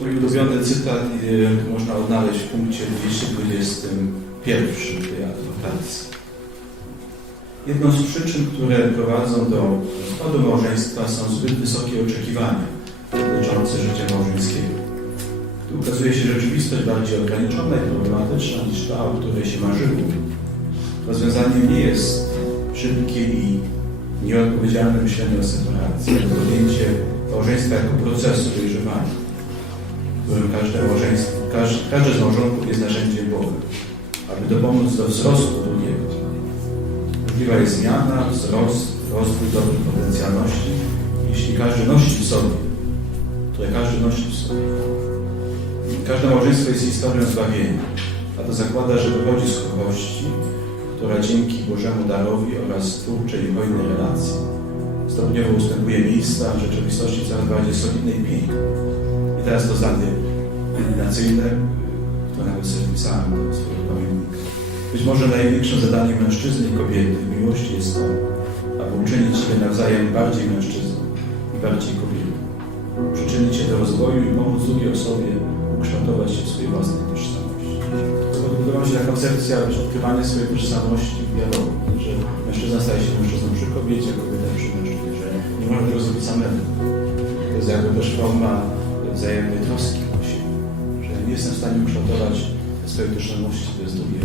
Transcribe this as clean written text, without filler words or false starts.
Mój ulubiony cytat można odnaleźć w punkcie 221 tej adnotacji. Jedną z przyczyn, które prowadzą do rozpadu małżeństwa, są zbyt wysokie oczekiwania dotyczące życia małżeńskiego. Tu ukazuje się rzeczywistość bardziej ograniczona i problematyczna niż ta, o której się marzyło. Rozwiązaniem nie jest szybkie i nieodpowiedzialne myślenie o separacji, ale podjęcie małżeństwa jako procesu dojrzewania, w którym każdy z małżonków jest narzędziem Boga, aby dopomóc do wzrostu drugiego. Możliwa jest zmiana, wzrost, rozwój dobrych potencjalności, jeśli każdy nosi w sobie, które każdy nosi w sobie. Każde małżeństwo jest historią zbawienia, a to zakłada, że wychodzi z kruchości, która dzięki Bożemu darowi oraz twórczej i hojnej relacji stopniowo ustępuje miejsca w rzeczywistości coraz bardziej solidnej i pięknej. I teraz to zdanie kulminacyjne, które nawet sobie pisałem do swojego pamiętnika. Być może największym zadaniem mężczyzny i kobiety w miłości jest to, aby uczynić siebie nawzajem bardziej mężczyzną i bardziej kobietą. Przyczynić się do rozwoju i pomóc drugiej osobie ukształtować się w swojej własnej tożsamości. Podoba mi się ta koncepcja odkrywania swojej tożsamości w dialogu, że mężczyzna staje się mężczyzną przy kobiecie, a kobieta przy mężczyźnie, że nie można tego zrobić samemu. To jest jakby też forma wzajemnej troski o siebie, że nie jestem w stanie ukształtować swojej tożsamości bez drugiej